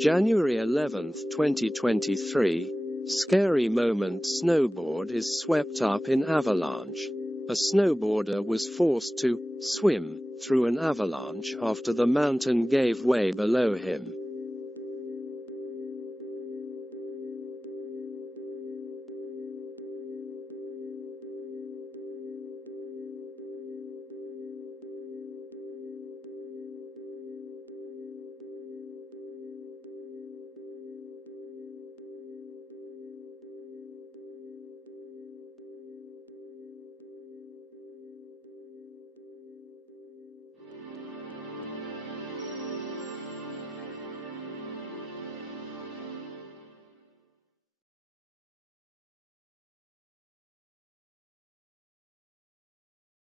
January 11, 2023. Scary moment: snowboard is swept up in avalanche. A snowboarder was forced to swim through an avalanche after the mountain gave way below him.